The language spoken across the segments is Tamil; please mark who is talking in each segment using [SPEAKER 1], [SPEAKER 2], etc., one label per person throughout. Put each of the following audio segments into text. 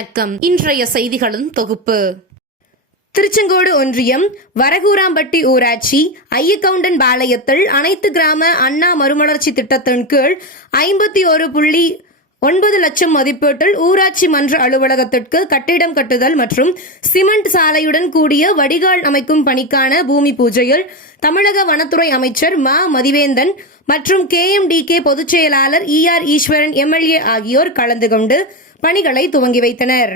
[SPEAKER 1] வணக்கம். இன்றைய செய்திகளின் தொகுப்பு. திருச்செங்கோடு ஒன்றியம் வரகூராம்பட்டி ஊராட்சி ஐயக்கவுண்டன் பாளையத்தில் அனைத்து கிராம அண்ணா மறுமலர்ச்சி திட்டத்தின் கீழ் ஐம்பத்தி ஒரு புள்ளி ஒன்பது லட்சம் மதிப்பீட்டில் ஊராட்சி மன்ற அலுவலகத்திற்கு கட்டிடம் கட்டுதல் மற்றும் சிமெண்ட் சாலையுடன் கூடிய வடிகால் அமைக்கும் பணிக்கான பூமி பூஜையில் தமிழக வனத்துறை அமைச்சர் மா. மதிவேந்தன் மற்றும் கேஎம்டிகே பொதுச் செயலாளர் இ. ஆர். ஈஸ்வரன் எம்எல்ஏ ஆகியோர் கலந்து கொண்டு பணிகளை துவங்கி வைத்தனர்.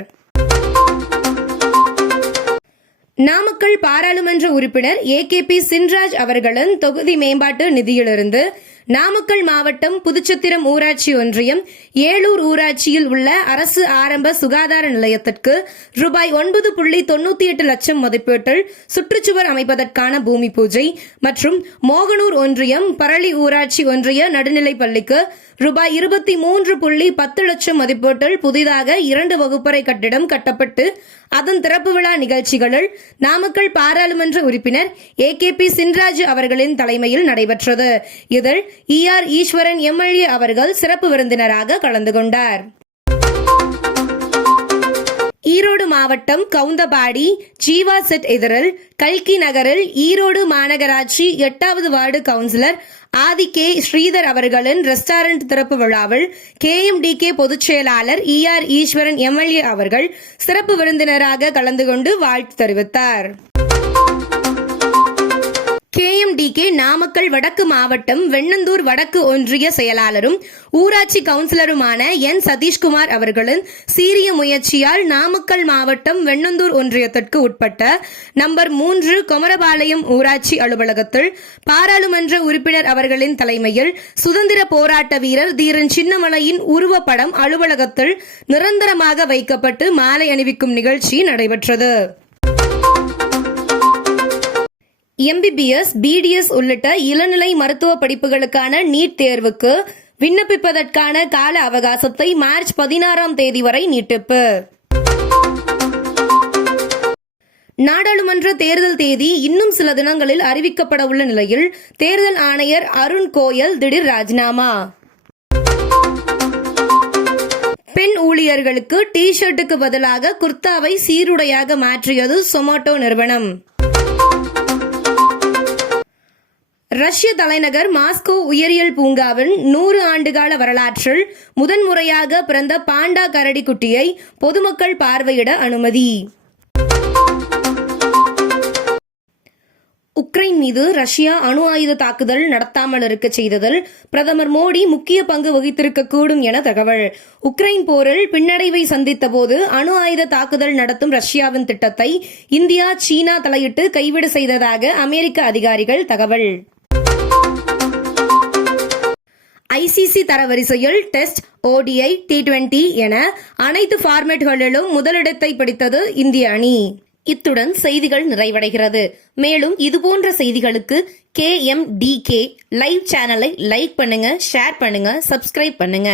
[SPEAKER 1] நாமக்கல் பாராளுமன்ற உறுப்பினர் ஏ. கே. பி. சின்ராஜ் அவர்களின் தொகுதி மேம்பாட்டு நிதியிலிருந்து நாமக்கல் மாவட்டம் புதுச்சத்திரம் ஊராட்சி ஒன்றியம் ஏலூர் ஊராட்சியில் உள்ள அரசு ஆரம்ப சுகாதார நிலையத்திற்கு ரூபாய் ஒன்பது புள்ளி தொண்ணூத்தி எட்டு லட்சம் மதிப்பீட்டில் சுற்றுச்சுவர் அமைப்பதற்கான பூமி பூஜை மற்றும் மோகனூர் ஒன்றியம் பரளி ஊராட்சி ஒன்றிய நடுநிலைப் பள்ளிக்கு ரூபாய் இருபத்தி மூன்று புள்ளி பத்து லட்சம் மதிப்பீட்டில் புதிதாக இரண்டு வகுப்பறை கட்டிடம் கட்டப்பட்டு அதன் திறப்பு விழா நிகழ்ச்சிகளில் நாமக்கல் பாராளுமன்ற உறுப்பினர் ஏ கே பி சின்ராஜ் அவர்களின் தலைமையில் நடைபெற்றது. இதில் இ ஆர் ஈஸ்வரன் எம்எல்ஏ அவர்கள் சிறப்பு விருந்தினராக கலந்து கொண்டார். ஈரோடு மாவட்டம் கவுந்தபாடி ஜீவா செட் எதிரில் கல்கி நகரில் ஈரோடு மாநகராட்சி எட்டாவது ward councillor Aadhi K Sridhar அவர்களின் ரெஸ்டாரண்ட் திறப்பு விழாவில் கே எம்டி பொதுச் செயலாளர் இ ஆர் ஈஸ்வரன் எம்எல்ஏ அவர்கள் சிறப்பு விருந்தினராக கலந்து கொண்டு வாழ்த்து தெரிவித்தார். கேஎம்டிகே நாமக்கல் வடக்கு மாவட்டம் வெண்ணந்தூர் வடக்கு ஒன்றிய செயலாளரும் ஊராட்சி கவுன்சிலருமான என் சதீஷ்குமார் அவர்களின் சீரிய முயற்சியால் நாமக்கல் மாவட்டம் வெண்ணந்தூர் ஒன்றியத்திற்கு உட்பட்ட நம்பர் மூன்று கொமரபாளையம் ஊராட்சி அலுவலகத்தில் பாராளுமன்ற உறுப்பினர் அவர்களின் தலைமையில் சுதந்திர போராட்ட வீரர் தீரன் சின்னமலையின் உருவப்படம் அலுவலகத்தில் நிரந்தரமாக வைக்கப்பட்டு மாலை அணிவிக்கும் நிகழ்ச்சி நடைபெற்றது. எம்பிபிஎஸ் பிடிஎஸ் உள்ளிட்ட இளநிலை மருத்துவ படிப்புகளுக்கான நீட் தேர்வுக்கு விண்ணப்பிப்பதற்கான கால அவகாசத்தை மார்ச் பதினாறாம் தேதி வரை நீட்டிப்பு. நாடாளுமன்ற தேர்தல் தேதி இன்னும் சில தினங்களில் அறிவிக்கப்பட உள்ள நிலையில் தேர்தல் ஆணையர் அருண் கோயல் திடீர் ராஜினாமா. பெண் ஊழியர்களுக்கு டி ஷர்ட்டுக்கு பதிலாக குர்தாவை சீருடையாக மாற்றியது சொமாட்டோ நிறுவனம். ரஷ்ய தலைநகர் மாஸ்கோ உயிரியல் பூங்காவின் நூறு ஆண்டுகால வரலாற்றில் முதன்முறையாக பிறந்த பாண்டா கரடிக்குட்டியை பொதுமக்கள் பார்வையிட அனுமதி. உக்ரைன் மீது ரஷ்யா அணு ஆயுத தாக்குதல் நடத்தாமல் இருக்க செய்ததில் பிரதமர் மோடி முக்கிய பங்கு வகித்திருக்கக்கூடும் என தகவல். உக்ரைன் போரில் பின்னடைவை சந்தித்த போது அணு ஆயுத தாக்குதல் நடத்தும் ரஷ்யாவின் திட்டத்தை இந்தியா சீனா தலையிட்டு கைவிட செய்ததாக அமெரிக்க அதிகாரிகள் தகவல். ஐசிசி தரவரிசையில் டெஸ்ட் ஓடிஐ டி டுவெண்டி என அனைத்து ஃபார்மேட்களிலும் முதலிடத்தை பிடித்தது இந்திய அணி. இத்துடன் செய்திகள் நிறைவடைகிறது. மேலும் இதுபோன்ற செய்திகளுக்கு K M D K live சேனலை லைக் பண்ணுங்க ஷேர் பண்ணுங்க சப்ஸ்கிரைப் பண்ணுங்க.